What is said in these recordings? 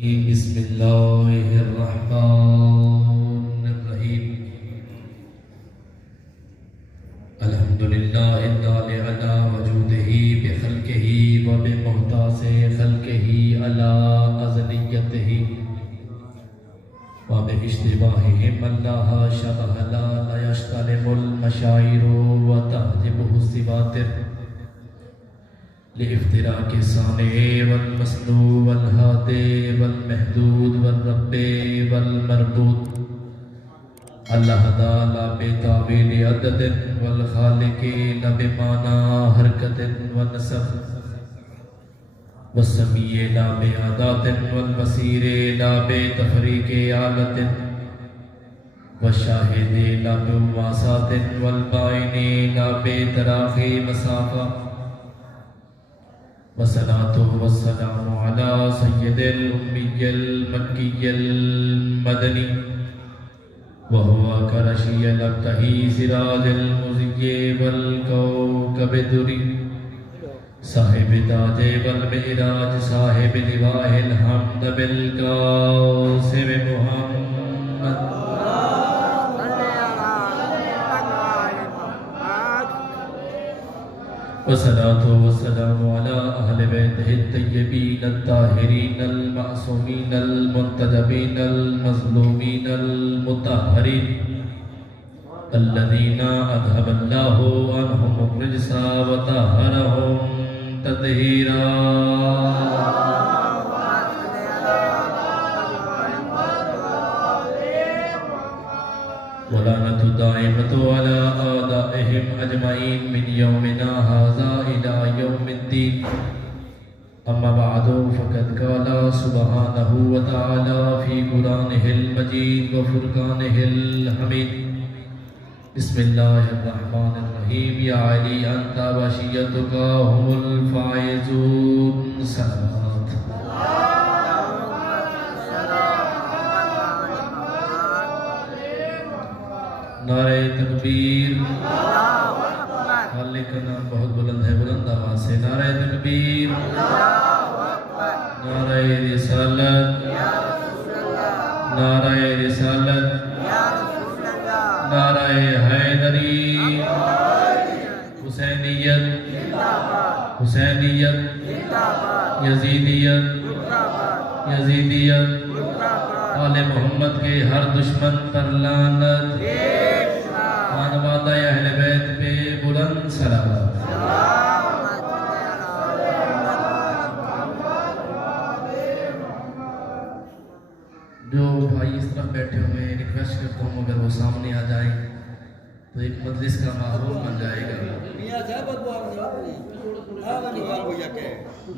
बिस्मिल्लाहिर्रहमानिर्रहीम। अल्हम्दुलिल्लाहि ताला अला वजूदिही बिखल्किही व बिमुहतासे खल्किही अला अज़लियतिही व बिइश्तिबाहिहिम अल्लाह शबह ला यश्तलिमुल मशाइरु व तहजिबुहु सिवातिर लिफ्तिरा के साने वल मसनू वल हादे वल महदूद वल रब्बे वल मरबूद अल्लाह ताला बेतावील अददिन वल खालिकी न बिमाना हरकतिन व नसब वसमीए ला बेआदातिन वल वसीरे ला बेतफरीके आलतिन वशाहिदे ला बिवासातिन वल बाइने ला बेतराखी मसाफा वस्सलातु वस्सलामु अला सय्यदिल उम्मिय्यिल मक्किय्यिल मदनी व हुवा करशियल अब्तही सिराजिल मुज़िय्य वल कौकबि दुरी साहिब ताजे वल मिराज साहिब लिवाहिल हम्द बिल कासिम मुहम्मद वस्सलातु वस्सलामु अला अहले बैतिहि तय्यबीन अत्ताहिरीन अल-मासूमीन अल-मुंतजबीन अल-मज़लूमीन अल-मुतहहरीन अल्लज़ीना अज़हबल्लाहु अन्हुम अर्रिज्सा व तहहरहुम तत्हीरा। वलानतु दाइमतु अला आदाइहिम अजमईन मिन यौमिना हाज़ा इला यौमिद्दीन। अम्मा बअदु फ़क़द क़ाला सुब्हानहु व तआला फ़ी क़ुरानिहिल मजीद व फ़ुरक़ानिहिल हमीद। बिस्मिल्लाहिर्रहमानिर्रहीम। या अली अंता वशियतुका हुमुल फ़ाइज़ून। सलावत। नारे तकबीर। मालिक का नाम बहुत बुलंद है, बुलंद आवाज से नारे तकबीर, नारे रिसालत, नारे रिसालत, नारे हैदरी, हुसैनियत, हुसैनियत, यजीदियत, यजीदियत, आले मोहम्मद के हर दुश्मन पर लानत, मानवादा अहले बैत पे बुलंद सलावत। जो भाई इस तरफ बैठे हुए हैं, रिक्वेस्ट करता हूँ अगर वो सामने आ जाए तो एक मजलिस का माहौल बन जाएगा,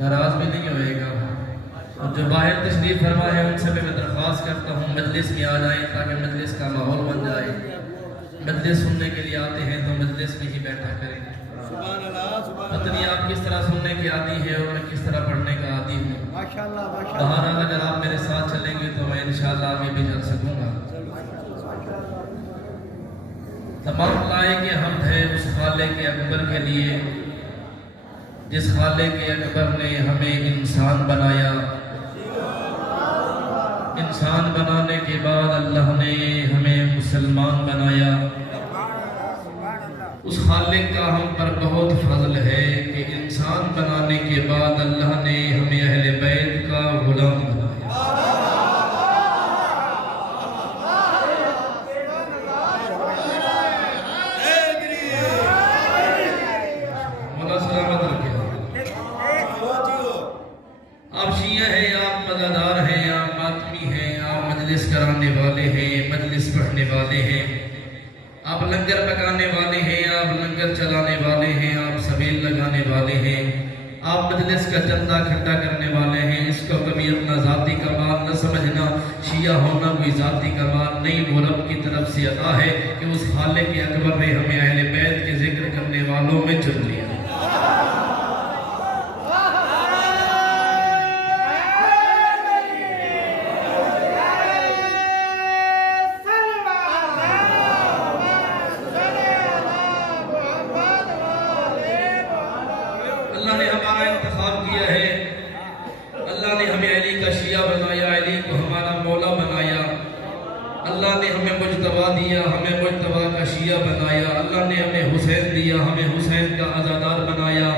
नाराज भी नहीं होएगा। और जो बाहर तशरीफ फरमा है उनसे भी मैं दरख्वास्त करता हूँ मजलिस में आ जाए ताकि मजलिस का माहौल बन जाए। मजलिस सुनने के लिए आते हैं तो मजलिस में ही बैठा करें। पत्नी आप किस तरह सुनने की आदि है और मैं किस तरह पढ़ने का आदि हूँ। बाहर अगर आप मेरे साथ चलेंगे तो मैं इंशाअल्लाह आगे भी चल सकूँगा। तमाम लाए के हमद है उस खाले के अकबर के लिए जिस खाले के अकबर ने हमें इंसान बनाया। इंसान बनाने के बाद अल्लाह ने हमें मुसलमान बनाया। उस खालिक का हम पर बहुत फजल है कि इंसान बनाने के बाद अल्लाह ने हमें अहले बैत का गुलाम बनाया। मौला सलामत रखे। आप शिया हैं, आप मज़ादार हैं, आप मातमी हैं, आप मजलिस कराने वाले हैं, मजलिस पढ़ने वाले हैं, आप लंगर पकाने वाले हैं, आप लंगर चलाने वाले हैं, आप सबील लगाने वाले हैं, आप मजलिस का चंदा इकट्ठा करने वाले हैं। इसको कभी अपना ज़ाती कमाल न समझना। शिया होना कोई ज़ाती कमाल नहीं, वो रब की तरफ से अता है कि उस खालिक के अकबर ने हमें अहले बैत के जिक्र करने वालों में चुन लिया। अल्लाह ने हमारा इंतखाब किया है, अल्लाह ने हमें अली का शिया बनाया, अल्लाह ने हमें मुजतबा दिया, हमें मुजतबा का शिया बनाया। अल्लाह ने हमें हुसैन दिया, हमें हुसैन का आज़ादार बनाया।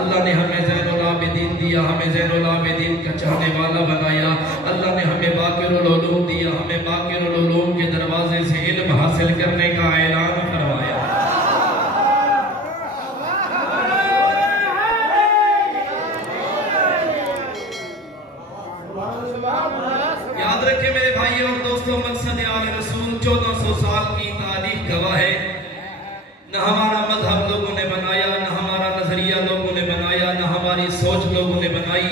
अल्लाह ने हमें ज़ैनुल आबिदीन दिया, हमें ज़ैनुल आबिदीन का चाहने वाला बनाया। अल्लाह ने हमें बाक़िरुल उलूम दिया, हमें बाक़िरुल उलूम के दरवाजे से इल्म हासिल करने का ऐलान फरमाया। याद रखें मेरे भाइयों और दोस्तों, मकसद आले रसूल 1400 साल की तारीख गवाह है। न हमारा मजहब लोगों ने बनाया, न हमारा नजरिया लोगों ने बनाया, न हमारी सोच लोगों ने बनाई,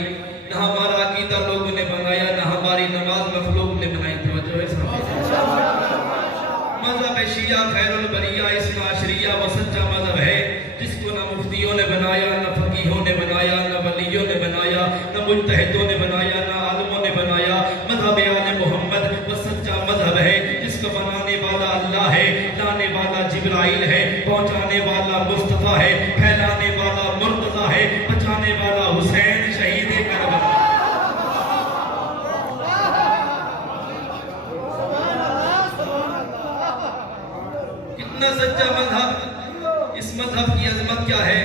न हमारा अकीदा लोगों ने बनाया, न हमारी नमाज मखलूक ने बनाई। तवज्जो है मजहब शिया खैरुल बरिया इस्ना अशरिया वो सच्चा मजहब है जिसको न मुफ्तियों ने बनाया, न फकीहों ने बनाया, न वलियों ने बनाया, न मुज्तहिदों ने बनाया, न आलिमों ने बनाया। मजहब आले मोहम्मद वो सच्चा मजहब है जिसको बनाने वाला अल्लाह है, लाने वाला जिब्राइल है, पहुंचाने वाला मुस्तफा है, फैलाने वाला मुर्तजा है, बचाने वाला हुसैन शहीद करबला। कितना सच्चा मजहब, इस मजहब की अजमत क्या है।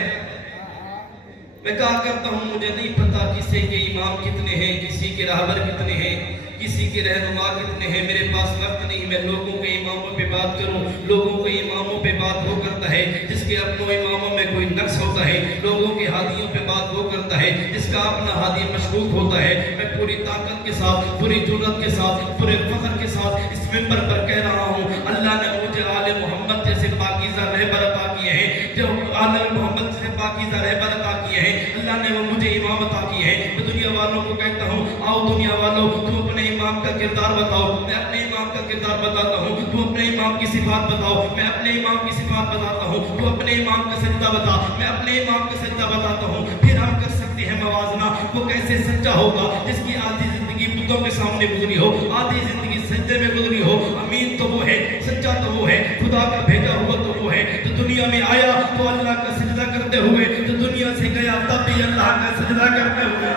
मैं कहा करता हूँ मुझे नहीं पता किसी के इमाम कितने हैं, किसी के रहबर कितने हैं, किसी के रहनुमा कितने हैं। मेरे पास वक्त नहीं मैं लोगों के इमामों पे बात करूं। लोगों के इमामों पे बात वो करता है जिसके अपनों इमामों में कोई नक्स होता है। लोगों के हादियों पे बात वो करता है जिसका अपना हादी मशकूक होता है। मैं पूरी ताकत के साथ, पूरी जुर्रत के साथ, पूरे फख्र के साथ इस मिंबर पर कह रहा हूँ, अल्लाह ने मुझे आले मोहम्मद जैसे पाकीज़ा रहबर अता किए हैं, जो आले मोहम्मद से पाकीज़ा रहबर अता किए हैं। अल्लाह ने वो मुझे इमाम अता किए हैं। मैं दुनिया वालों को कहता हूँ, आओ दुनिया वालों तुम अपने इमाम का किरदार बताओ। मैं अपने इमाम का किरदार बताता हूँ, तुम अपने इमाम की सिफात बताओ। मैं अपने इमाम की सिफात बताता हूँ, तुम अपने इमाम का सजदा बता। मैं अपने इमाम का सजदा बताता हूँ। फिर हम कर सकते हैं मवाजना, वो कैसे सच्चा होगा जिसकी आधी जिंदगी बुतों के सामने गुजरी हो, आधी जिंदगी सजदे में गुजरी हो। अमीन तो वो है, सच्चा तो वो है, खुदा का भेजा हुआ तो वो है। तो दुनिया में आया तो अल्लाह का सजदा करते हुए, तो दुनिया से गया तब भी अल्लाह का सजदा करते हुए।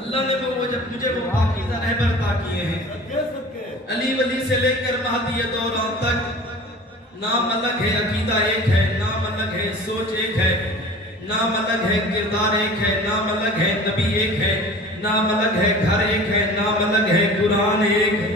अल्लाह ने मुझे वो पाकीज़ा रहबर अता किए हैं। अली वली से लेकर महदी दौरान तक नाम अलग है, अकीदा एक है, नाम अलग है, सोच एक है, नाम अलग है, किरदार एक है, नाम अलग है, नबी एक है, नाम अलग है, घर एक है, नाम अलग है, कुरान एक है।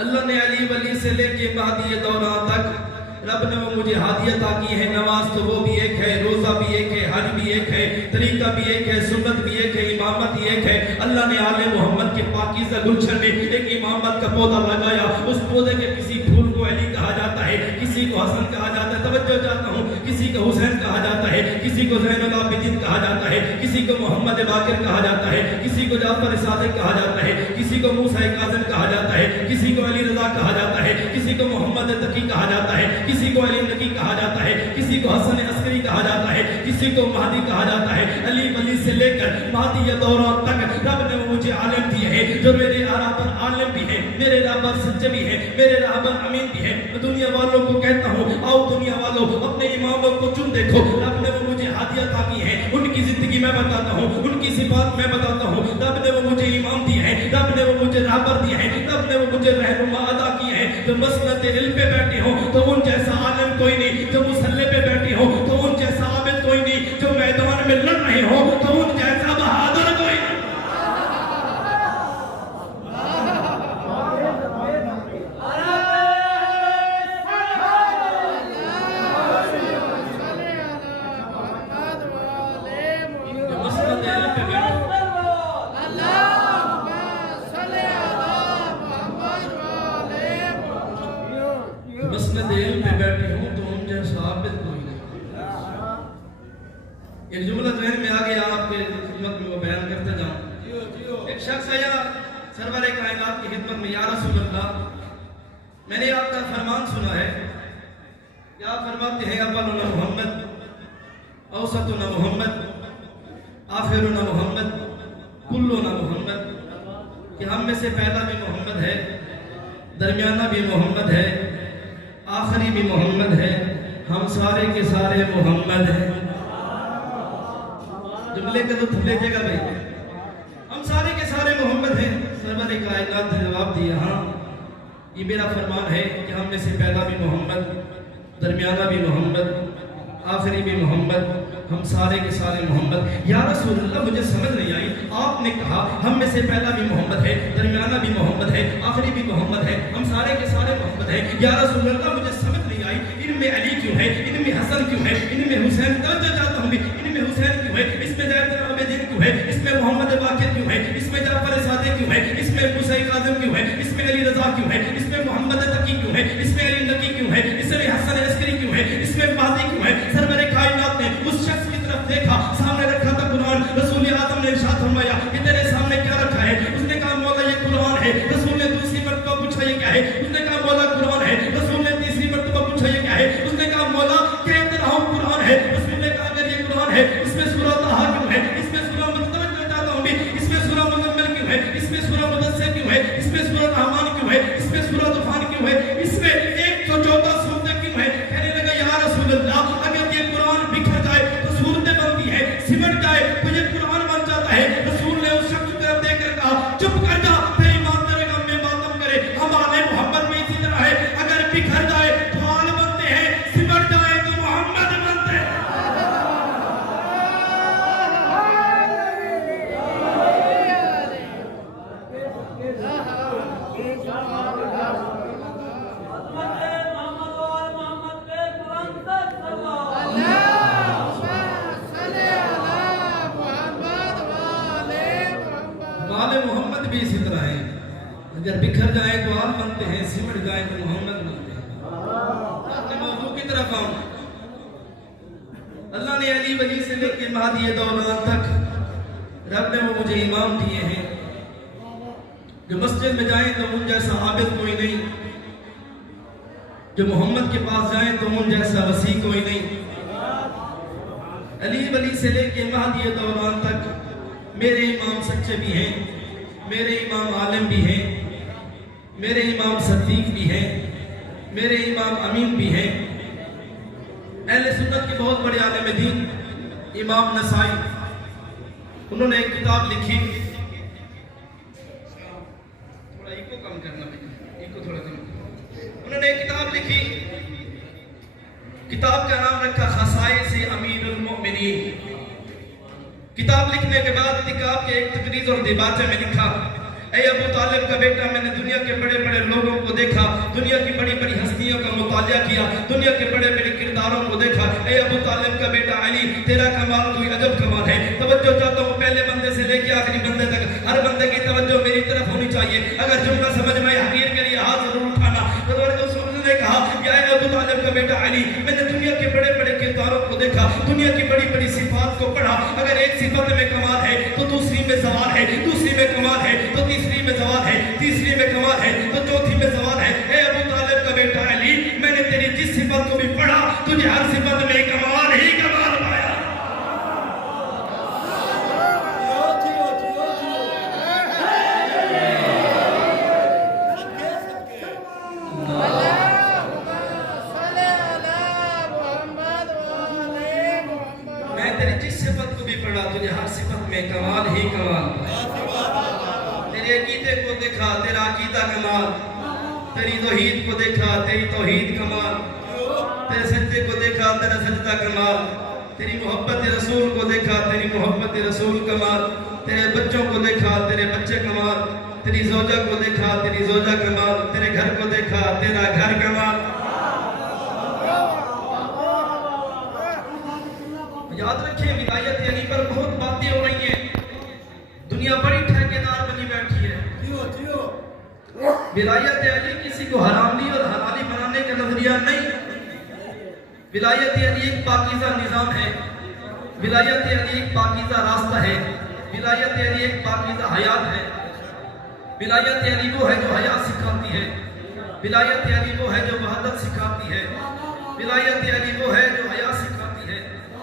अल्लाह ने अली वली से लेके महदी दौरान तक रब ने वो मुझे हादियत अता की है। नमाज तो वो भी एक है, रोजा भी एक है, हज भी एक है, तरीका भी एक है, सुन्नत भी एक है, इमामत भी एक है। अल्लाह ने आले मोहम्मद के पाकीज़ा गुलशन में एक इमामत का पौधा लगाया। उस पौधे के किसी फूल को अली कहा जाता है, किसी को हसन कहा जाता है, तवज्जो चाहता हूँ, किसी को हुसैन कहा जाता है, किसी को ज़ैनुल आबिदीन कहा जाता है, किसी को मोहम्मद बाकिर कहा जाता है, किसी को जाफर सादिक कहा जाता है, किसी को मूसा काज़िम कहा जाता है, किसी को अली रज़ा कहा जाता है, किसी को मोहम्मद तकी कहा जाता है, किसी को अली नकी कहा जाता है, किसी को हसन अस्करी कहा जाता है, किसी को महदी कहा जाता है। अली वली से लेकर महदी दौरान तक रब ने मुझे आलिम दिए हैं जो मेरे आरा पर आलिम भी है, मेरे राह पर सच्चे भी है, मेरे राह पर अमीन भी है। मैं दुनिया वालों को कहता हूँ, आओ दुनिया वालों अपने इमामों को चुन देखो। रब ने वो मुझे हादियत अता की है, उनकी जिंदगी मैं बताता हूँ, उनकी सिफात मैं बताता हूँ। रब ने वो मुझे इमाम दिए हैं, रब ने वो मुझे राहबर दिए हैं, रब ने वो मुझे रहनुमा अदा किए हैं। जो मसनद इल्म पे बैठे हो तो उन जैसा आलिम कोई नहीं, जो मुसल्ले पे बैठे हो तो उन जैसा आबिद कोई नहीं, जो मैदान में लड़ रहे हो तो उन जैसा बहादुर कोई नहीं। मसनद इल्म पे बैठे हूँ तो उन जैसा आबिद कोई नहीं। एक जुमला ज़हन में आ गया, आपके खिदमत में वो बयान करते जाऊँ। एक शख्स आया सरवर कायनात की खिदमत में, या रसूल अल्लाह, मैंने आपका फरमान सुना है कि आप फरमाते हैं अव्वलुना मोहम्मद, औसतुना मोहम्मद, आखिरुना मोहम्मद, कुल्लुना मोहम्मद, कि हम में से पहला भी मोहम्मद है, दरमियाना भी मोहम्मद है, आखिरी भी मोहम्मद है, हम सारे के सारे मोहम्मद हैं। लेकर तो लीजिएगा भाई। हम सारे के सारे मोहम्मद हैं। सरवर कायनात ने जवाब दिया, हाँ ये मेरा फरमान है कि हम में से पहला भी मोहम्मद, दरमियाना भी मोहम्मद, आखिरी भी मोहम्मद, हम सारे के सारे मोहम्मद। या रसूल अल्लाह मुझे समझ नहीं आई, आपने कहा हम में से पहला भी मोहम्मद है, दरमियाना भी मोहम्मद है, आखिरी भी मोहम्मद है, हम सारे के सारे मोहम्मद हैं। या रसूल अल्लाह मुझे समझ नहीं आई, इनमें अली क्यों है, इनमें हसन क्यों है, इनमें हुसैन, तवज्जो चाहता हूँ, इनमें हुसैन क्यों है, इसमें ज़ैनुल आबिदीन क्यों है, इसमें मोहम्मद बाकिर क्यों है, इसमें जाफर सादिक क्यों है, इसमें मूसा काज़िम क्यों है, इसमें अली रज़ा क्यों है, इसमें मोहम्मद तकी क्यों है, इसमें अली नकी क्यों है, इसमें हसन अस्करी क्यों है, इसमें मादी क्यों है। सरवर कायनात ने उस शख्स की तरफ देखा, सामने रखा था कुरान। रसूल आदम ने इरशाद फरमाया कि तेरे सामने क्या रखा है? उसने कहा मौला ये कुरान है। रसूल ने दूसरी मर्तबा पूछा ये क्या है? उसने कहा मौला कुरान है। रसूल ने तीसरी मर्तबा पूछा ये क्या है? उसने कहा मौला कहते रहो कुरान है। रसूल ने कहा अगर ये कुरान है, इसमें सूरह ताहा क्यों है, इसमें सूरह मुज़म्मिल चाहता हूं भी, इसमें सूरह मुज़म्मिल क्यों है, इसमें सूरह मुदस्सिर क्यों है, इसमें सूरह रहमान क्यों है, इसमें सूरह तूफान क्यों है, इसमें 114 सूरतें क्यों है? कहने लगा या रसूल अल्लाह अगर ये कुरान बिखर जाए तो सूरतें बनती है, सिमट जाए तो ये कुरान बन जाता है। रसूल ने उस शख्स की तरफ देखकर कहा चुप कर जा, तेरी मां तेरे गम में मातम करे। हम आले मोहम्मद में इसी तरह है, अगर बिखर जाए तो आल बनते हैं, सिमट जाए तो मोहम्मद बनते हैं। आले मोहम्मद भी इसी तरह है, अगर बिखर जाए तो आल बनते हैं, सिमट जाए तो मोहम्मद बनते हैं। अपने मौजू की तरफ आऊं। अल्लाह ने अली वली से लेकर महदी दौरान तक रब ने वो मुझे इमाम दिए हैं जो मस्जिद में जाएं तो उन जैसा आबिद कोई नहीं, जो मोहम्मद के पास जाएं तो उन जैसा वसी कोई नहीं। अली वली से लेकर महदी दौरान तक मेरे इमाम सच्चे भी हैं, मेरे इमाम आलिम भी हैं, मेरे इमाम सदीक भी हैं, मेरे इमाम अमीन भी हैं। अहले सुन्नत के बहुत बड़े आलिम दीन इमाम नसाई, उन्होंने एक किताब लिखी, थोड़ा इको कम करना बेटा, इको थोड़ा कम। उन्होंने एक किताब लिखी, किताब का नाम रखा खसाइस अमीरुल मोमिनीन। किताब लिखने के बाद किताब के एक तकरीर और दिबाचे में लिखा, ऐ अबू तालिब का बेटा, मैंने दुनिया के बड़े बड़े लोगों को देखा, दुनिया की बड़ी बड़ी हस्तियों का मुतालिया किया, दुनिया के बड़े बड़े किरदारों को देखा। ऐ अबू तालिब का बेटा अली, तेरा कमाल कोई अजब कमाल है। तवज्जो चाहता हूँ पहले बंदे से लेके आखिरी बंदे तक, हर बंदे की तवज्जो मेरी तरफ होनी चाहिए। अगर जुमला समझ में हकीर के लिए हाथ जरूर उठाना। तो उसने कहा या अबू तालिब का बेटा अली, मैंने दुनिया के बड़े बड़े किरदारों को देखा, दुनिया की बड़ी बड़ी सिफात को पढ़ा। अगर एक सिफत में कमाल है तो दूसरी में सवाल है, दूसरी में कमाल है तो तीसरी में सवाल है, तीसरी में कमाल है तो चौथी में सवाल है। ए अबू तालिब का बेटा अली, मैंने तेरी जिस सिफत को भी पढ़ा, तुझे हर सिफत में कमाल ही कमाल पाया। मैं तेरी जिस सिफत को भी पढ़ा, तुझे हर सिफत में कमाल ही कमाल पाया। तेरे अकीदे को देखा, तेरा अकीदा कमाल, तेरी तौहीद को देखा, तेरी तौहीद कमाल, तेरे सजदे को देखा, तेरा सजदा कमाल, तेरी मोहब्बत रसूल को देखा, तेरी मोहब्बत रसूल कमाल, तेरे बच्चों को देखा, तेरे बच्चे कमाल, तेरी जोजा को देखा, तेरी जोजा कमाल, तेरे घर को देखा, तेरा घर कमाल। याद रखिए विलायत अली पर बहुत बातें हो रही हैं, दुनिया बड़ी ठेकेदार बनी बैठी है। विलायत अली किसी को हरामी और हलाली बनाने का नजरिया नहीं। विलायत अली एक पाकीज़ा निजाम है, विलायत अली एक पाकीज़ा रास्ता है, विलायत अली एक पाकीज़ा हयात है। विलायत अली वो है जो हयात सिखाती है, विलायत अली वो है जो वहदत सिखाती है, विलायत अली वो है जो हया सिखाती है,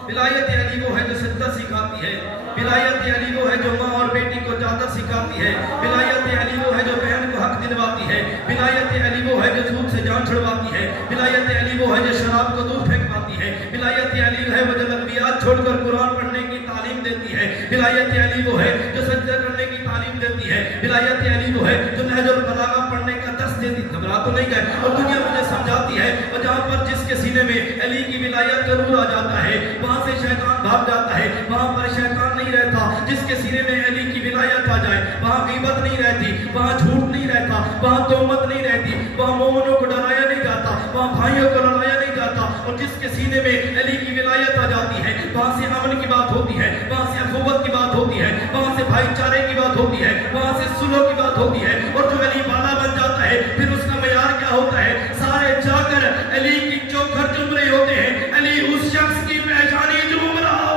विलायत अली वो है जो सजदा सिखाती है, विलायत अली वो है जो माँ और बेटी को चादर सिखाती है, विलायत अली वो है जो बहन को हक दिलवाती है, विलायत अली वो है जो सूद से जान छुड़वाती है, विलायत अली वो है जो शराब को दूर फेंकवाती है, विलायत अली है वो जो लंबियात छोड़कर कुरान पढ़ने की तालीम देती है, है। विलायत अली वो है जो सजदा करने की तालीम देती है। विलायत अली वो है जो नहजुल बलागा पढ़ने का दर्स देती। घबरा तो नहीं गए। और दुनिया मुझे समझाती है और जहाँ पर जिसके सीने में अली की विलायत का नूर आ जाता है वहाँ से शैतान भाग जाता है, वहाँ पर शैतान नहीं रहता। जिसके सीने में अली की विलायत आ जाए वहाँ गीबत नहीं रहती, वहाँ झूठ नहीं रहता, वहाँ तोहमत नहीं रहती, वहाँ मोमिनों को डराया नहीं जाता, वहाँ भाइयों को लड़ाया नहीं जाता। और जिसके सीने में अली की विलायत आ जाती है वहाँ से अमन की बात होती है, वहाँ से अखुवत की बात होती है, वहाँ से भाईचारे की बात होती है, वहाँ से सुलह की बात होती है। और जो अली वाला बन जाता है फिर उसका मयार क्या होता है? सारे जाकर अली की चौखट चूम रहे होते हैं। अली उस शख्स की पहचानी चूम रहा हो।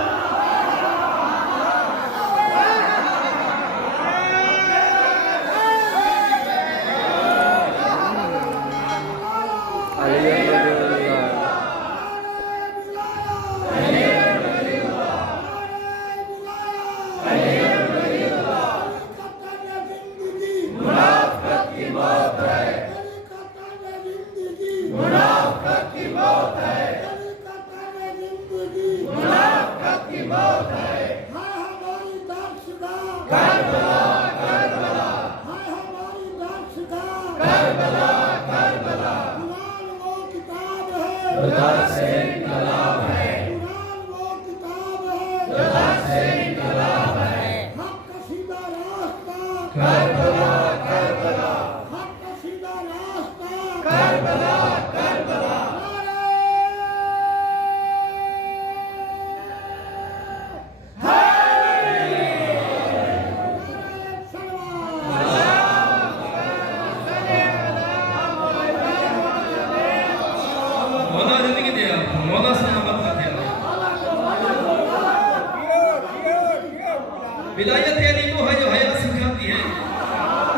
विलायत अली वो है जो हया सिखाती है।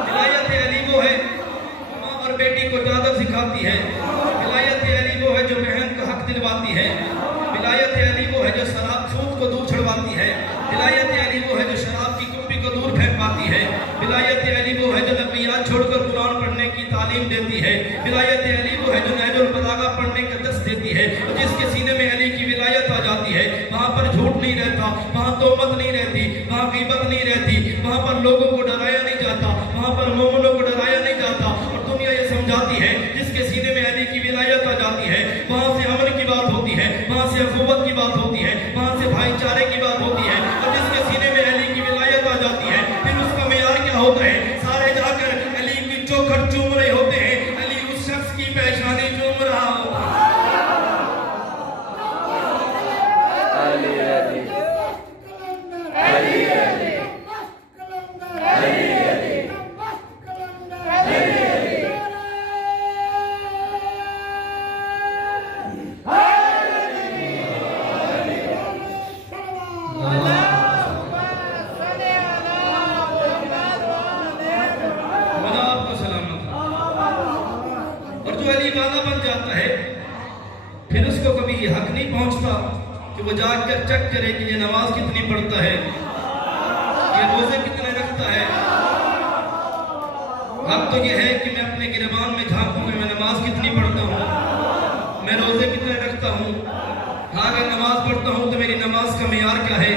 विलायत अली वो है माँ और बेटी को जादब सिखाती है। विलायत अली वो है जो बहन का हक दिलवाती है। विलायत अली वो है जो शराब सूद को दूर छुड़वाती है। विलायत अली वो है जो शराब की कुप्पी को दूर फेंक पाती है। विलायत अली वो है जो नबियात छोड़कर कुरान पढ़ने की तालीम देती है। विलायत अली वो है जो नहजुल बलागा पढ़ने का दर्स देती है। और जिसके सीने में अली की विलायत आ जाती है वहाँ पर झूठ नहीं रहता, वहाँ तोहमत नहीं रहती, वहाँ गीबत नहीं रहती, वहाँ पर लोगों को डराया नहीं जाता, वहाँ पर मोमिनों को डराया नहीं जाता। और दुनिया ये समझाती है जिसके सीने में अली की विलायत आ जाती है वहाँ से अमन की बात होती है, वहाँ से अखुवत की बात होती है, वहाँ से भाईचारे की बात होती है। और जिसके सीने में अली की विलायत आ जाती है फिर उसका मेयार क्या होता है? सारे जाकर अली की चौखट चूम रहे होते हैं। अली उस शख्स की पहचानी चूम रहा हो। फिर उसको कभी ये हक नहीं पहुंचता कि वो जाकर चेक करे कि ये नमाज कितनी पढ़ता है, ये रोजे कितने रखता है। हक तो ये है कि मैं अपने गिरबान में झांकूं कि मैं नमाज कितनी पढ़ता हूँ, मैं रोजे कितने रखता हूँ। हाँ, अगर नमाज पढ़ता हूँ तो मेरी नमाज का मेयार क्या है।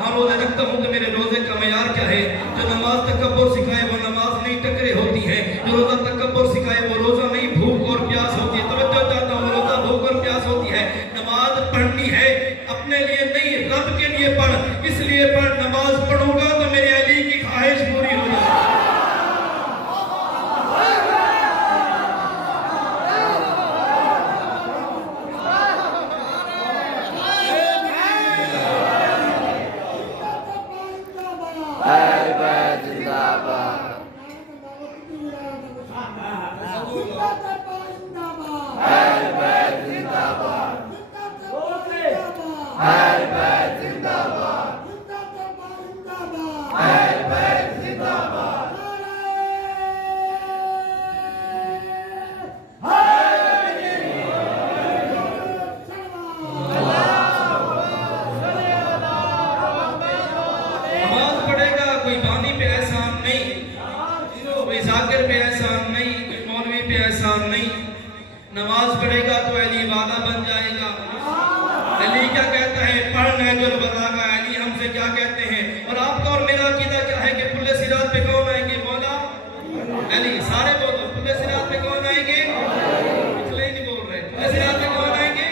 हाँ, रोजे रखता हूँ तो मेरे रोजे का मेयार क्या है। जो नमाज तकब्बुर सिखाए वो नमाज नहीं टकरे होती है। जो रोजा तकब्बुर सिखाए वो रोजा नहीं भूख और प्यास होती है। तवज्जो चाहता हूँ, रोजा भूख और प्यास होती है। नमाज पढ़नी है अपने लिए नहीं, रब के लिए पढ़। इसलिए पढ़, नमाज पढ़ूंगा तो मेरे अली की ख्वाहिश पूरी हो जाएगी। नमाज पढ़ेगा तो अली वाला बन जाएगा। अली क्या कहता है? पढ़ नहजुल बलागा। अली हमसे उसे क्या कहते हैं। और आपका और मेरा अकीदा क्या है कि पुल्ले सिरात पे कौन आएंगे? मौला अली। सारे बोलो पुल्ले सिरात पे कौन आएंगे? पिछले ही नहीं बोल रहे। पुल्ले सिरात पे कौन आएंगे?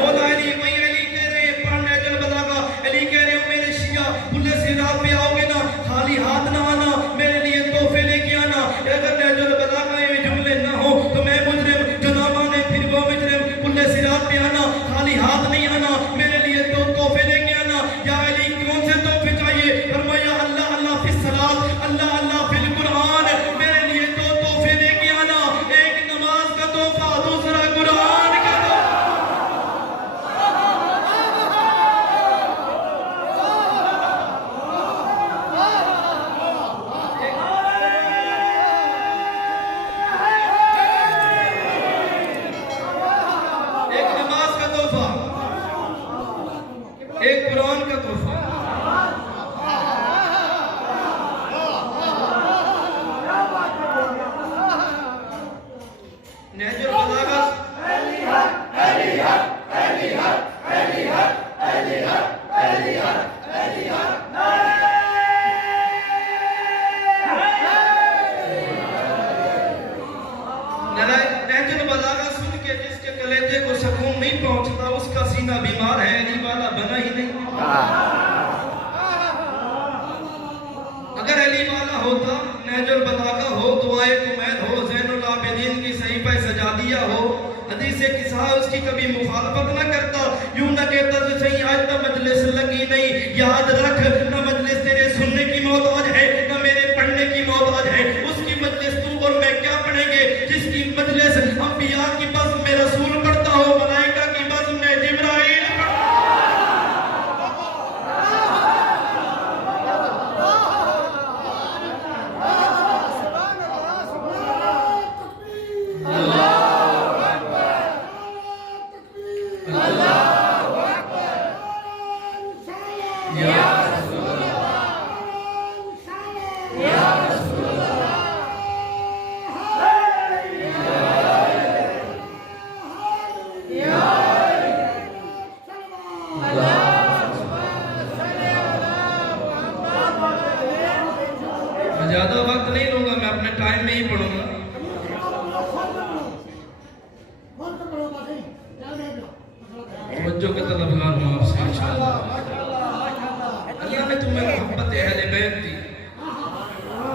मौला अली। वही अली कह रहे हैं पढ़ने जल बलागा, अली कह रहे हो मेरे शिया पुल्ले सिरात पे आओगे ना, खाली हाथ ना आना, मेरे लिए तोहफे लेके आना। अगर नजल बलागा ये जुमले ना हो तो मैं मुजरिम, जो ना माने फिर वो मुजरिम। पुल्ले सिरात पे आना, खाली हाथ नहीं आना, मेरे लिए तो तोहफे लेके आना। या अली कौन से तोहफे चाहिए? फरमाया अल्लाह अल्लाह फिस सलात, अल्लाह अल्लाह फिल कुरान। मेरे लिए तो तोहफे लेके आना, एक नमाज का तोहफा, दूसरा कुरान का एक नमाज का तोहफा, एक कुरान का तोहफा। नहजुल बलागा नहजुल बलागा सुन के जिसके कलेजे को सुकून नहीं पहुंचता उसका सीना बीमार है, अली वाला बना ही नहीं। अगर अली वाला होता, नहजुल बलागा हो, दुआए कुमैद हो, ज़ैनुल आबिदीन की सहीफा सजादिया हो, हदीसे किसा उसकी कभी मुखालफत न करता, यूं न कहता तो सही आज ना मजलिस लगी नहीं। याद रख न मजलिस तेरे सुनने की मोहताज है, न मेरे पढ़ने की मोहताज है। उसकी मजलिस तू और मैं क्या पढ़ेंगे? जिसकी मजलिस अंबिया की बज़्म में रसूल पढ़ता हो, मलाइका की बज़्म में जिब्राइल ज्यादा वक्त नहीं लूंगा, मैं अपने टाइम में ही पढ़ूंगा। तवज्जो के तलबगार हूं आपसे इंशाअल्लाह। अल्लाह ने तुम्हें मोहब्बत अहले बैत दी,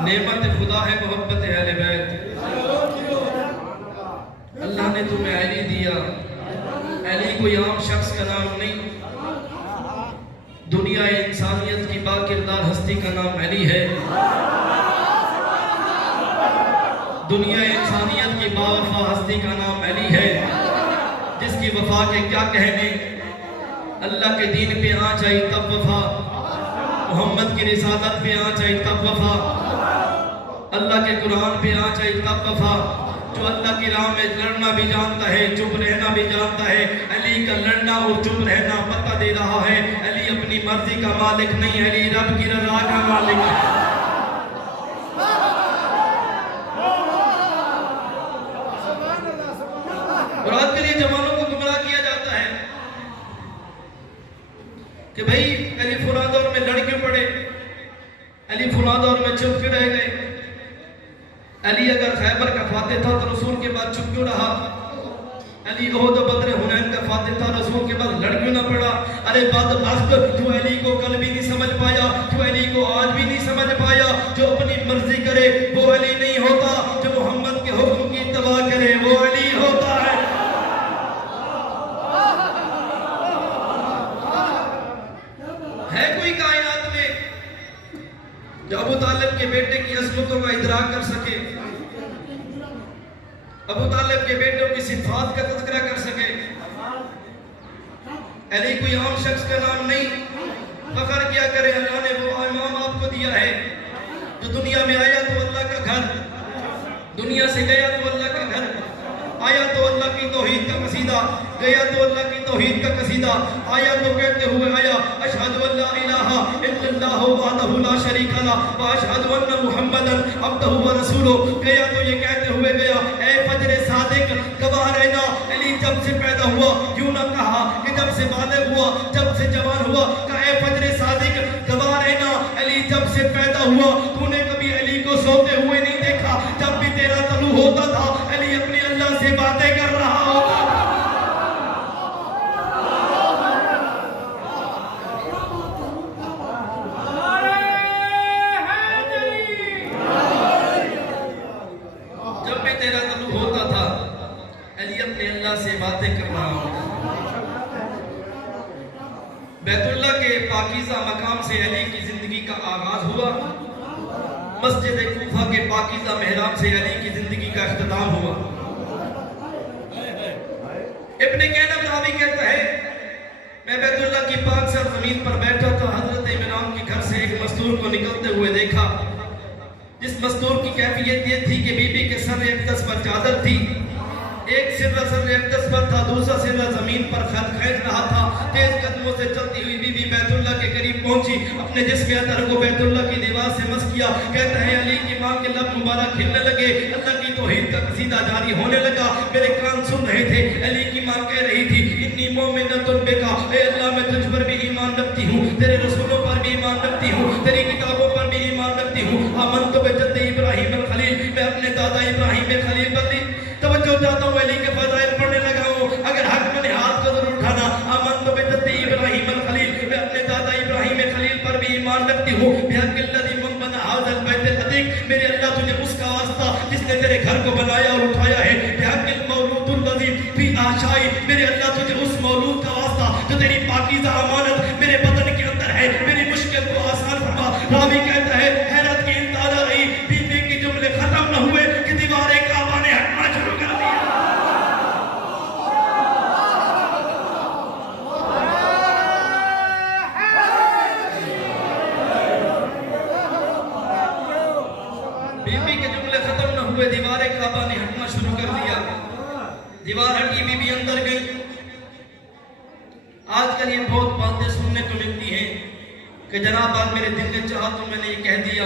नेमत खुदा है मोहब्बत अहले बैत। अल्लाह ने तुम्हें अली दिया। अली कोई आम शख्स का नाम नहीं, दुनिया इंसानियत की बाकिरदार हस्ती का नाम अली है। दुनिया इंसानियत की बावफा हस्ती का नाम अली है, जिसकी वफा के क्या कहने। अल्लाह के दीन पे आँच आई तब वफा, मोहम्मद की रिसालत पे आँच आई तब वफा, अल्लाह के कुरान पे आँच आई तब वफा। जो अल्लाह की राह में लड़ना भी जानता है, चुप रहना भी जानता है, अली का लड़ना और चुप रहना पता दे रहा है। अली अपनी मर्जी का मालिक नहीं, अली रब की रज़ा का मालिक है। और आज के लिए जवानों को गुमराह किया जाता है कि भाई अली फुला दौर में लड़ क्यों पड़े, अली फुला दौर में चुप क्यों रह गए, अली अगर खैबर का फातिह था तो रसूल के बाद चुप क्यों रहा, अली ओहद बद्र हुनैन का फातिह था रसूल के बाद लड़ क्यों ना पड़ा। अरे बदबख्त, तू अली को कल भी नहीं समझ पाया, तू अली को आज भी नहीं समझ पाया। जो अपनी मर्जी करे वो अली नहीं होता, जो मोहम्मद के हुक्म की इत्तबा करे वो अली होता है। है कोई कायनात में जो अबू तालिब के बेटे की अज़मतों का इदराक कर सके, अबू तालिब के बेटों की सिफात का तज़किरा कर सके? अली कोई आम शख्स का नाम नहीं। फख्र किया करे अल्लाह ने वो इमाम आपको दिया है जो दुनिया में आया तो अल्लाह का घर, दुनिया से गया तो अल्लाह का घर, आया तो अल्लाह की तौहीद का कसीदा, गया तो अल्लाह की तौहीद का कसीदा। आया तो कहते हुए आया अशहदु अल्ला इलाहा इल्लल्लाहु वहदहु ला शरीका लह व अशहदु अन्न मुहम्मदन अब्दुहु व रसूलुहु। गया तो ये कहते हुए गया ए फजर सादिक गवाह रहना, अली जब से पैदा हुआ यूं ना कहा कि जब से बालिग हुआ, जब से जवान हुआ, कहा ए फजर सादिक हुआ? तूने कभी अली को सोते हुए नहीं देखा? जब भी तेरा तलू होता था अली अपने अल्लाह से बातें कर रहा होता था। जब भी तेरा तलू होता था अली अपने अल्लाह से बातें कर रहा होता। बैतुल्लाह के पाकीज़ा मकाम से अली की जिंदगी का आगाज हुआ। मस्जिद कूफा के पाकीज़ा मेहराब से अली की जिंदगी का इख्तिताम हुआ। इब्ने कैनब रावी कहता है, मैं बैतुल्लाह की पाक सरजमीन पर बैठा था। हजरत इमरान के घर से एक मस्तूर को निकलते हुए देखा। जिस मस्तूर की कैफियत ये थी कि बीबी के सर अक़दस पर चादर थी। एक सिर्रा सर अक़दस पर था, दूसरा सिर्रा जमीन पर खत खींच रहा था। तेज कदमों से चलती हुई बीबी बैतुल्लाह के करीब पहुंची। अपने जिस्म अतर को बैतुल्लाह की दीवार से मस किया। कहता है अली की मां के लब मुबारक खिलने लगे। अल्लाह की तौहीद का कसीदा जारी होने लगा। मेरे कान सुन रहे थे। अली की मां कह रही थी, इन्नी मोमिनतुन बिका, ए अल्लाह मैं तुझ पर भी ईमान रखती हूँ, तेरे रसूलों पर भी ईमान रखती हूँ, तेरी किताबों पर भी ईमान रखती हूँ। आमनतु बिजद्दी इब्राहीम अल खलील, मैं अपने दादा इब्राहीम खलील पर भी तवज्जो चाहता हूँ। अली के फज़ाइल पढ़ने लगा हूँ। अगर हक में हाथ को जरूर उठाना। आमनतु बिजद्दी इब्राहीम अल खलील, मैं अपने दादा इब्राहीम खलील पर भी ईमान रखती हूँ। बिहक़्क़िल्लज़ी मन बना हाज़ल बैतुल अतीक़, मेरे अल्लाह तुझे उसका वास्ता जिसने तेरे घर को बनाया और उठाया है। बिहक़्क़िल मौलूदुल लज़ी फ़ी आशाई, मेरे अल्लाह तुझे उस मौलूद का वास्ता जो तेरी पाकीज़ा अमानत मेरे बदन के अंदर है, मेरी मुश्किल को आसान फरमा। रावी कहता है, हैरत की इंतहा रही, बीबी के जुमले खत्म न हुए कि दीवारे काबा ने हटना शुरू कर दिया। बीबी के जुमले खत्म न हुए, दीवारे काबा ने हटना शुरू कर दिया। दीवार हटी, बीबी अंदर गई। आजकल ये बहुत बातें सुनने को मिलती हैं कि जनाब आज मेरे दिल ने चाहा तो मैंने ये कह दिया,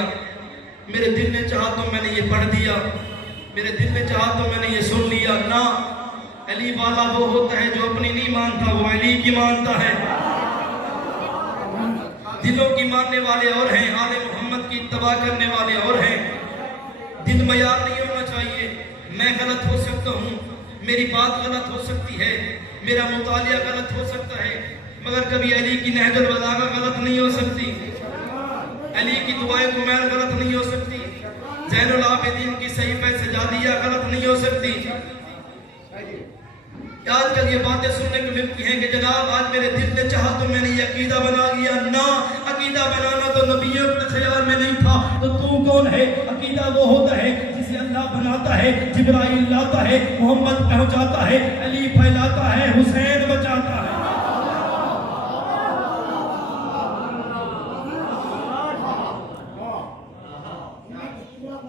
मेरे दिल ने चाहा तो मैंने ये पढ़ दिया, मेरे दिल ने चाहा तो मैंने ये सुन लिया। ना, अली वाला वो होता है जो अपनी नहीं मानता, वो अली की मानता है। दिलों की मानने वाले और हैं, आले मोहम्मद की इत्तबा करने वाले और हैं। दिल मयार नहीं होना चाहिए। मैं गलत हो सकता हूँ, मेरी बात गलत हो सकती है, मेरा मुतालिया गलत हो सकता है, मगर कभी अली की नहजुल बलागा गलत नहीं हो सकती। अली की दुआएं कुमैर गलत नहीं हो सकती। ज़ैनुल आबिदीन की सहीफ़े सजादिया गलत नहीं हो सकती। आजकल ये बातें सुनने को मिलती हैं कि जनाब आज मेरे दिल ने चाहा तो मैंने ये अकीदा बना लिया। ना, अकीदा बनाना तो नबियों के ख्याल में नहीं था। तो तू कौन है? अकीदा वो होता है जिसे अल्लाह बनाता है, जिब्राइल लाता है, मोहम्मद पहुंचाता है, अली फैलाता है, हुसैन बचाता है।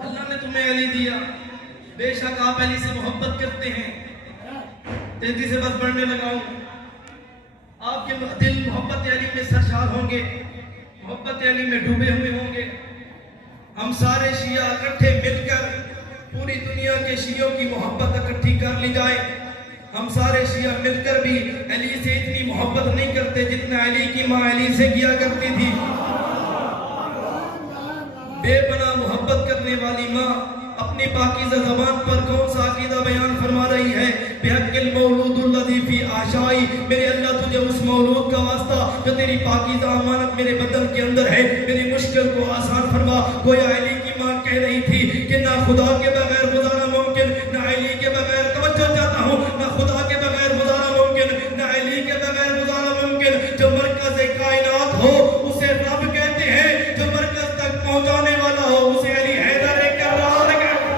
अल्लाह ने तुम्हें अली दिया, बेशक आप अली से मोहब्बत करते हैं। तेजी से बस बढ़ने लगा हूं। आपके दिल मोहब्बत अली में सरशार होंगे, मोहब्बत अली में डूबे हुए होंगे। हम सारे शिया इकट्ठे मिलकर पूरी दुनिया के शियों की मोहब्बत इकट्ठी कर ली जाए। हम सारे शिया मिलकर भी अली से इतनी मोहब्बत नहीं करते जितना अली की माँ अली से किया करती थी। बेपनाह मोहब्बत करने वाली माँ अपनी पाकीज़ा ज़बान पर कौन सा अकीदा बयान फरमा रही है? बिहक़्क़िल मौलूदुल लज़ी फ़ी आशाई, मेरे अल्लाह तुझे उस मौलूद का वास्ता जो तेरी पाकीज़ा अमानत मेरे बदन के अंदर है, मेरी मुश्किल को आसान फरमा। गोया अली की माँ कह रही थी कि ना खुदा के बगैर गुजारा मुमकिन, ना अली के बगैर, तवज्जो चाहता हूँ, ना खुदा के बगैर गुजारा मुमकिन, ना अली के बगैर गुजारा मुमकिन। जो मरकज़ कायनात हो उसे रब कहते हैं, जो मरकज़ तक पहुँचाने वाला हो उसे अली हैदर कर्रार कहते हैं।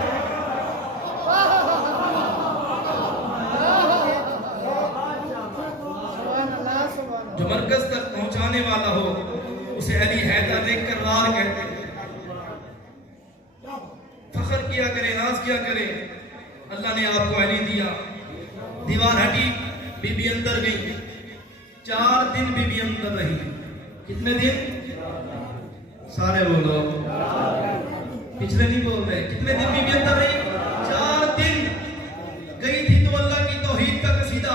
जो मरकज़ तक पहुँचाने वाला हो उसे अली हैदर कर्रार कहते हैं। फख्र किया करें, नाज किया करें, अल्लाह ने आपको अली दिया। दीवार हटी, बीबी अंदर गई। 4 दिन बीबी अंदर रही। कितने दिन? सारे बोलो, पिछले नहीं बोल रहे। कितने दिन बीबी अंदर रही? 4 दिन। गई थी तो अल्लाह की तौहीद का कसीदा,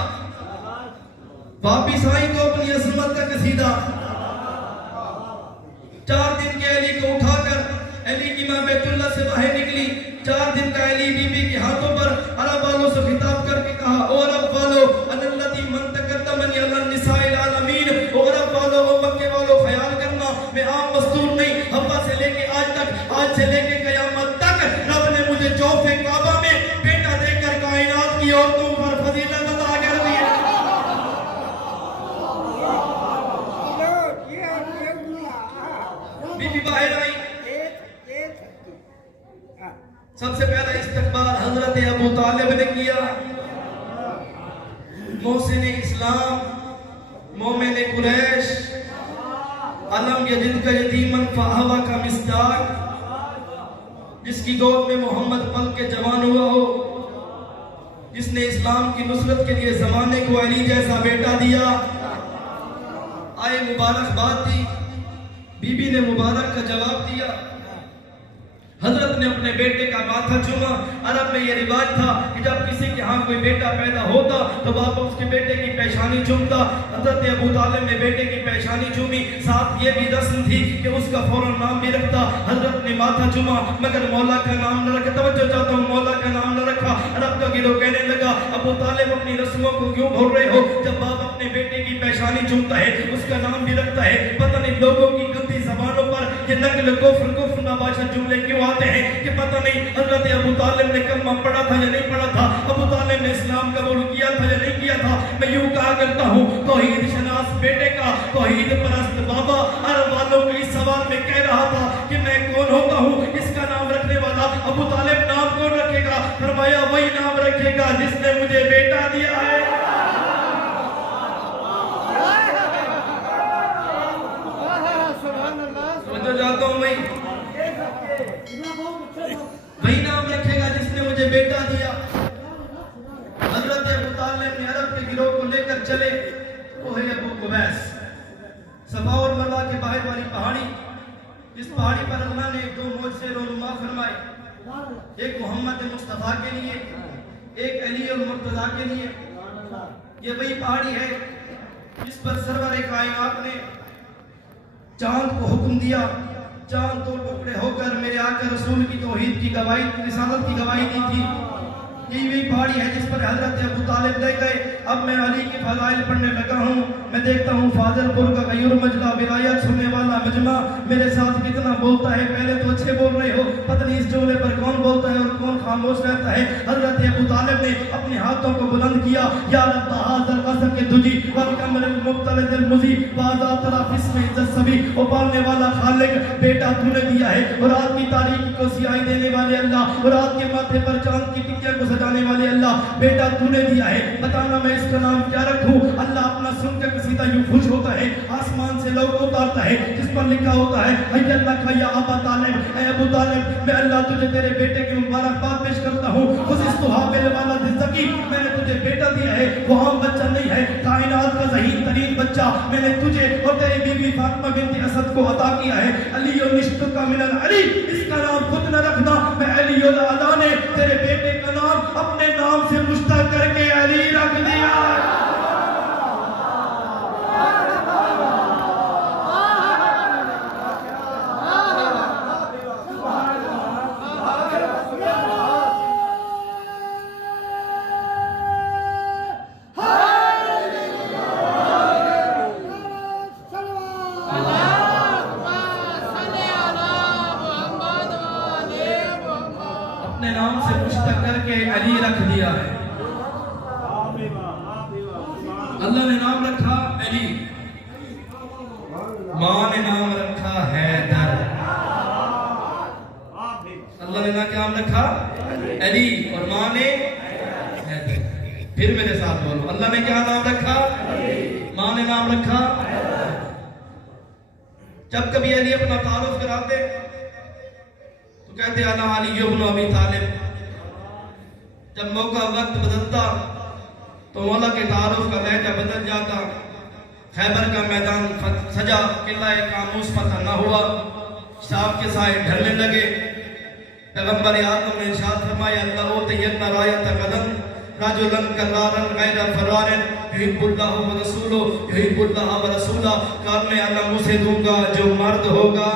वापिस आई तो अपनी अज़मत का कसीदा। 4 दिन के अली को उठाकर बाहें निकली। 4 दिन का अली बीबी के हाथों पर अरब वालों से खिताब करके कहा, ओ अरब वालों, अनल्लती मन तकद्दमनी अलन निसाइल आलमीन, ओ अरब वालों, ओ मक्के वालों, ख्याल करना मैं आम मस्तूर नहीं, हव्वा से लेके आज तक, आज से लेके कयामत तक रब ने मुझे जौफे काबा में बेटा देकर कायनात की औरतों पर फजीलत अता कर दी है। बीबी बाहर आई। सबसे पहला इस्तकबाल हजरत अबू तालिब ने किया। मोहसिन इस्लाम, मोमिन कुरैश, अलम यजिद का यतीमन फहवा का मिस्दाक, जिसकी गोद में मोहम्मद पल के जवान हुआ हो, जिसने इस्लाम की नुसरत के लिए जमाने को अली जैसा बेटा दिया, आए मुबारकबाद दी। बीबी ने मुबारक का जवाब दिया। हजरत ने अपने बेटे का माथा चूमा। अरब में ये रिवाज था कि जब किसी के यहाँ कोई बेटा पैदा होता तो बाप उसके बेटे की पेशानी चूमता। हजरत अबू तालिब ने बेटे की पेशानी चूमी, साथ ये भी रस्म थी कि उसका फौरन नाम भी रखता। हजरत ने माथा चूमा मगर मौला का नाम न रखा। तवज्जो चाहता हूँ, मौला का नाम न रखा। अरब का गिरोह कहने लगा, अबू तालिब अपनी रस्मों को क्यों भूल रहे हो? जब बाप अपने बेटे की पेशानी चूमता है, उसका नाम भी रखता है, पता नहीं लोगों की गंदी जबानों पर ये नकल कुफ्र नबाशा जुमले क्यों आते हैं कि पता नहीं हजरत अबू तालिब ने कलमा पढ़ा था या नहीं पढ़ा था, अबू तालिब ने इस्लाम कबूल किया था या नहीं किया था। मैं यूं कहा करता हूँ, तौहीद शनास बेटे का तौहीद परस्त बाबा अरब वालों को इस सवाल में कह रहा था कि मैं कौन होता हूँ, इसका नाम रखने वाला अबू तालिब नाम कौन रखेगा? फरमाया वही नाम रखेगा जिसने मुझे बेटा दिया है। समझ जाता हूँ मैं, वही नाम रखेगा जिसने मुझे बेटा दिया। हजरत अबू तालिब ने अरब के गिरोह को लेकर चले। वो है अबू कुबैस, सफा और मरवा के बाहर वाली पहाड़ी, जिस पहाड़ी पर अल्लाह ने 2 मोज़े रोनुमा फरमाए, एक मोहम्मद मुस्तफा के लिए, एक अली और मुर्तजा के लिए। ये वही पहाड़ी है जिस पर सरवर कायनात ने चांद को हुक्म दिया, चांद 2 टुकड़े होकर मेरे आका रसूल की तौहीद की गवाही, रिसालत की गवाही दी थी। यही वही पहाड़ी है जिस पर हजरत अबू तालिब ले गए। अब मैं अली के फज़ाइल पढ़ने लगा हूँ। मैं देखता हूँ फाजलपुर का गयूर मजला विलायत सुनने वाला मजमा मेरे साथ कितना बोलता है। पहले तो अच्छे बोल रहे हो, पता नहीं इस जुमले पर कौन बोलता है और कौन खामोश रहता है। हजरत अबू तालिब ने अपने हाथों को बुलंद किया, या रब्बा हाज़िल क़सम के तुझी वल कमल मुब्तलिल मुज़ी वाज़ा तरा फिस्म इज्जत सभी। ओ पालने वाला खालिक, बेटा तूने दिया है और रात की तारीकी को सियाही देने वाले अल्लाह, और रात के माथे पर चांद की टिकिया को सजाने वाले अल्लाह, बेटा तूने दिया है, बताना मैं इसका नाम क्या रखूं? अल्लाह अपना सुनकर सीधा यूं खुश होता है, आसमान से लोग उतारता है जिस पर लिखा होता है अय्यल्लाह का या अबा तालिब, ऐ अबू तालिब, मैं अल्लाह तुझे तेरे बेटे की मुबारकबाद पेश करता हूं। खुशिस्तु हाबिल वालद ज़की, मैंने तुझे बेटा दिया है, वो आम बच्चा नहीं है, कायनात का ज़हीन तरीन बच्चा मैंने तुझे और तेरी बीवी फातिमा बिन्त असद को अता किया है। अली और निश्तु का मिनल अली, इसका नाम खुद न रखना, मैं अली और अला ने तेरे बेटे का नाम अपने नाम से मुश्तक करके अली रख दिया। अपने नाम से मुश्तक करके अली रख दिया है। अल्लाह ने नाम रखा अली, माँ ने नाम रखा हैदर। अल्लाह ने नाम रखा अली और माँ ने हैदर। फिर मेरे साथ बोलो, अल्लाह ने क्या नाम रखा? माँ ने नाम रखा। जब कभी अली अपना तारुफ कराते तो कहते अना अली इब्न अबी तालिब। जब मौका वक्त बदलता तो मौला के तारुफ का लहजा बदल जाता। खैबर का मैदान सजा, किला कामूस फतह न हुआ, शाम के साए ढलने लगे। पैगंबर आदम ने इरशाद फरमाया, अल्लाह तयन्ना रायत कदम रजुलन करारन गैर फरारन युहिब्बुल्लाहु व रसूलुहु युहिब्बुल्लाह व रसूला। कार में अल्लाह मुझे दूंगा जो मर्द होगा,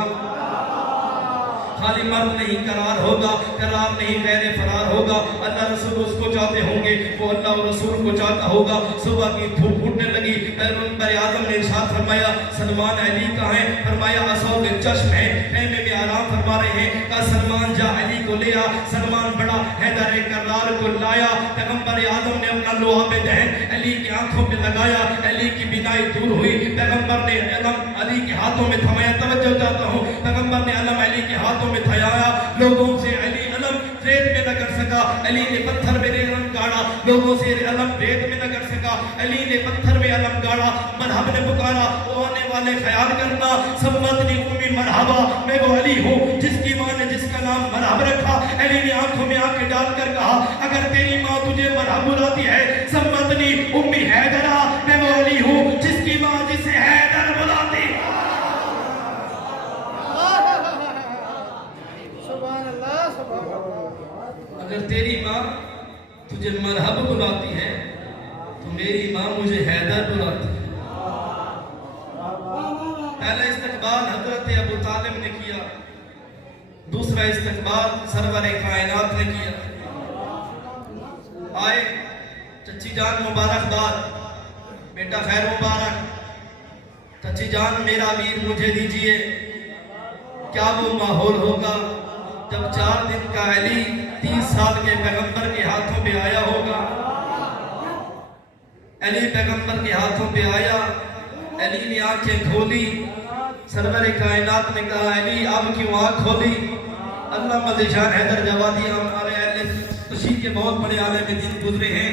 खाली मर्द नहीं करार होगा, करार नहीं गैर फरार होगा। अल्लाह रसूल उसको चाहते होंगे, वो अल्लाह और रसूल को चाहता होगा। सुबह की धूप फूटने लगी, पैगंबर आज़म ने इरशाद फरमाया सलमान अली कहाँ है? फरमाया असौद चश्म है, खेमे में आराम फरमा रहे हैं। कहा सलमान जा अली को ले आ। सलमान बड़ा हैदर करार को लाया। पैगंबर आज़म ने अपना लुआब दहन अली की आंखों पे लगाया, अली की बिनाई दूर हुई। पैगंबर ने अलम अली के हाथों में थमाया। तवज्जो चाहता हूँ, पैगंबर ने अलम अली के हाथों में थमाया। लोगों से अली अलम रेत में न कर सका, अली ने पत्थर में अलम गाड़ा। लोगों से अलम रेत में न कर सका, अली ने पत्थर में अलम गाड़ा। मरहब ने पुकारा, वो आने वाले ख्याल करना सम्मतनी उम्मी मरहबा, मैं वो अली हूँ जिसकी माँ ने जिसका नाम मरहब रखा। अली ने आंखों में आंखें डालकर कहा अगर तेरी माँ तुझे मरहब बुलाती है सम्मतनी उम्मी हैदरा, मैं वो अली हूँ जिसकी माँ जिसे हैदर बुलाती है। अगर तेरी माँ तुझे मरहब बुलाती है तो मेरी माँ मुझे हैदर बुलाती है। पहला इस्तकबाल हजरत अबू तालिब ने किया, दूसरा इस्तकबाल सरवर कायनात ने किया। आए चची जान मुबारकबाद, बेटा खैर मुबारक। चची जान मेरा वीर मुझे दीजिए। क्या वो माहौल होगा जब 4 दिन का अली 30 साल के पैगंबर के हाथों पे आया होगा। अली पैगंबर के हाथों पे आया, अली ने आंखें खोली। सरवर कायनात ने कहा अली अब क्यों आँख खोली? अल्लाह मज़ीशान हैदर जवादी हमारे अहले तशरीह के बहुत बड़े आलिम दीन गुजरे हैं।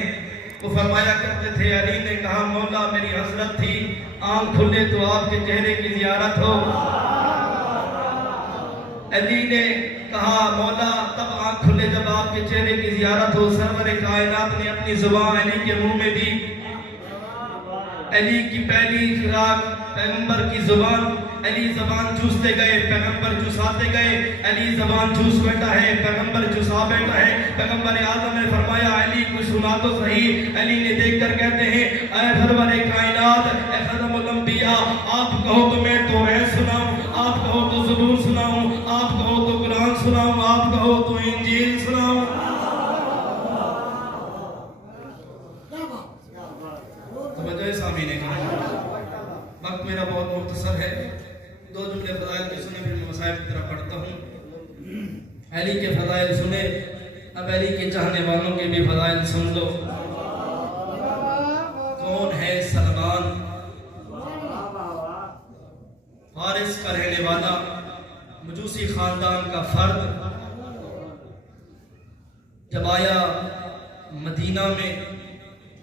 वो फरमाया करते थे, अली ने कहा मौला मेरी हसरत थी आँख खुले तो आपके चेहरे की ज़ियारत हो। अली ने कहा मौला तब आँख खुले जब आपके चेहरे की ज़ियारत हो। सरवर कायनात ने अपनी ज़ुबान अली के मुंह में दी। अली की पहली खुराक पैगंबर की जुबान। अली जबान चूसते गए, पैगंबर चूसाते गए। अली जबान चूस बैठा है, पैगंबर चूसा बैठा है। पैगंबर आज़म ने फरमाया अली कुछ सुना तो सही। अली ने देखकर कहते हैं ऐ सरवर कायनात, ऐ खत्मुल अंबिया, आप कहो तो मैं तो ऐ सुनाऊं, आप कहो तो ज़बूर सुनाऊं, आप कहो तो कुरान सुनाऊं, आप कहो तो इंजील सुनाऊं। वक्त मेरा बहुत मुख्तसर है, 2 जुमले फ़ज़ाइल के सुने फिर मैं मसाइल की तरफ पढ़ता हूँ। अली के फ़ज़ाइल सुने, अब अली के चाहने वालों के भी फ़ज़ाइल सुन लो। कौन है सलमान? फारिस का रहने वाला, मजूसी खानदान का फर्द। जब आया मदीना में,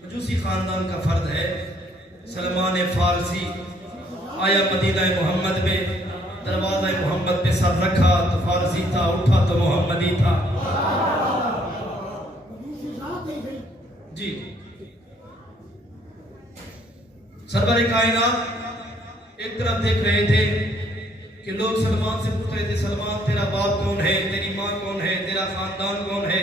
मजूसी खानदान का फर्द है सलमान फारसी, आया मदीना मोहम्मद में, दरवाज़ा मोहम्मद पे सर रखा तो फारसी था, उठा तो मोहम्मदी था। जी सरवर कायनात एक तरफ देख रहे थे कि लोग सलमान से पूछ रहे थे सलमान तेरा बाप कौन है, तेरी माँ कौन है, तेरा खानदान कौन है।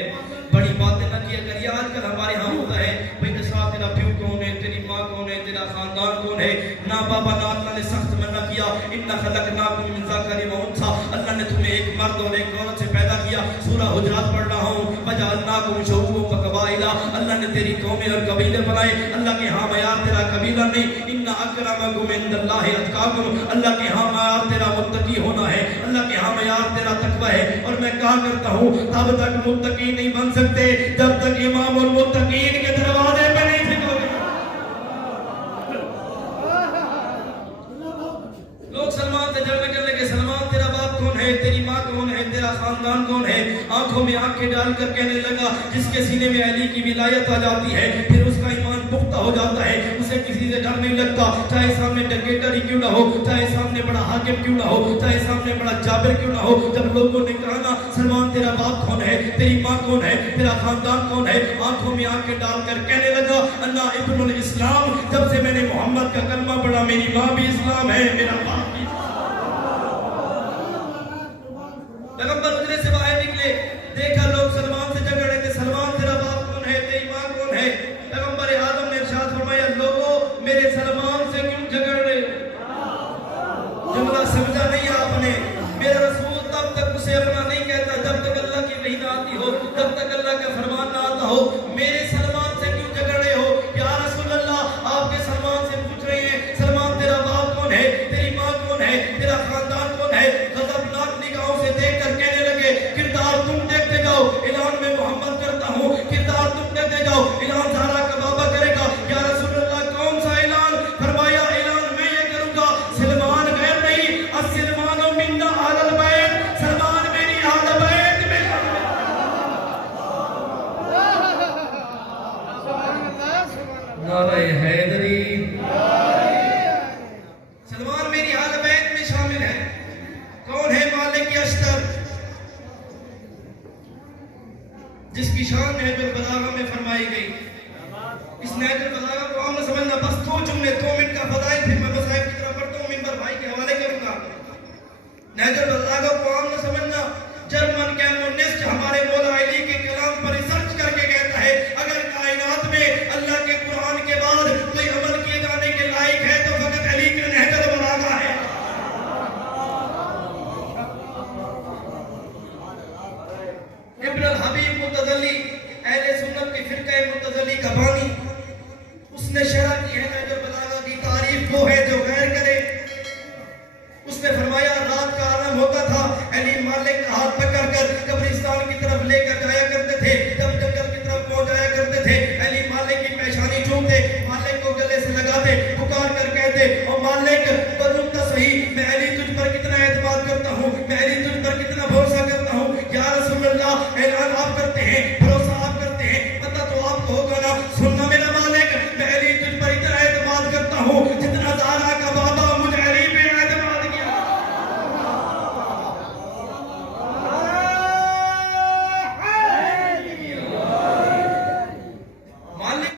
बड़ी बातें न किया करिए, आजकल हमारे यहाँ होता है भाई दसा तेरा प्यू कौन है, तेरी माँ कौन है, तेरा खानदान कौन है। ना बाबा ना अल्लाह ने सख्त मना किया, इन्ना खलकनाकुम मिन ज़करिन व उन्सा, अल्लाह ने तुम्हें एक मर्द और एक औरत से पैदा किया। सूरह हुजरात पढ़ रहा हूँ, वजअलनाकुम शुऊबन व क़बाइला, अल्लाह ने तेरी कौमें और कबीले बनाए। अल्लाह के यहाँ मयार तेरा कबीला नहीं, इन्ना अक्रमकुम इंदल्लाहि अत्काकुम, अल्लाह के यहाँ मयार तेरा मुत्तकी होना है, अल्लाह के यहाँ मयार तेरा तकवा है। और मैं कहा करता हूँ तब तक मुत्तकी नहीं बन सकते जब तक इमाम और मुत्तकीन के दरवाजे पे नहीं ठिकोगे। लोग सलमान से झगड़े करने के, सलमान तेरा बाप कौन है, तेरी माँ कौन है, तेरा खानदान कौन है। आंखों में आंखें डालकर कहने लगा जिसके सीने में अली की विलायत आ जाती है फिर उसका ईमान पुख्ता हो जाता है, उसे किसी से डर नहीं लगता, चाहे सामने डिक्टेटर ही क्यों ना हो, चाहे सामने बड़ा हाकिम क्यों ना हो, चाहे सामने बड़ा जाबिर क्यों ना हो। जब लोगों ने कहा ना सलमान तेरा बाप कौन है, तेरी माँ कौन है, तेरा खानदान कौन है, आंखों में आंखें डालकर कहने लगा अन्ना इब्नुल इस्लाम, जब से मैंने मोहम्मद का कलमा पढ़ा मेरी माँ भी इस्लाम है, मेरा बाप भी। पैगंबर उजरे से बाहर निकले, देखा लोग सलमान से झगड़ रहे थे, सलमान तेरा बाप कौन है, तेरी माँ कौन है। पैगंबर आज़म ने इरशाद फरमाया लोगों मेरे सलमान से क्यों झगड़ रहे हो? जुमला समझा नहीं आपने? मेरा रसूल तब तक उसे अपना शान नहजुल बलागा में फरमाई गई। इस नहजुल बलागा को आम समझना, बस 2 जुमले 2 मिनट का फदाइल, फिर मैं मसाइब की तरफ बढ़ता हूँ, मिंबर भाई के हवाले करूंगा। नहजुल बलागा को आम समझना, जर्मन कम्युनिस्ट हमारे मौला अली के कलाम पर रिसर्च करके कहता है अगर कायनात में अल्लाह के कुरान के बाद कोई अमल किए जाने के लायक है तो फकत अली का नहजुल बलागा है। इब्न हबीब मुतज़ली अहले सुन्नत के फिरका मुतज़ली का बानी, उसने शरह की है नहजुल बलागा की तारीफ वो है जो गैर करे। उसने फरमाया रात का आलम होता था, अली मालिक का हाथ पकड़ कर कब्रिस्तान की तरफ लेकर जाया करते थे, जब जंगल की तरफ पहुंचाया करते थे अली मालिक की पेशानी चूमते, मालिक को गले से लगाते, पुकार कर कहते और मालिक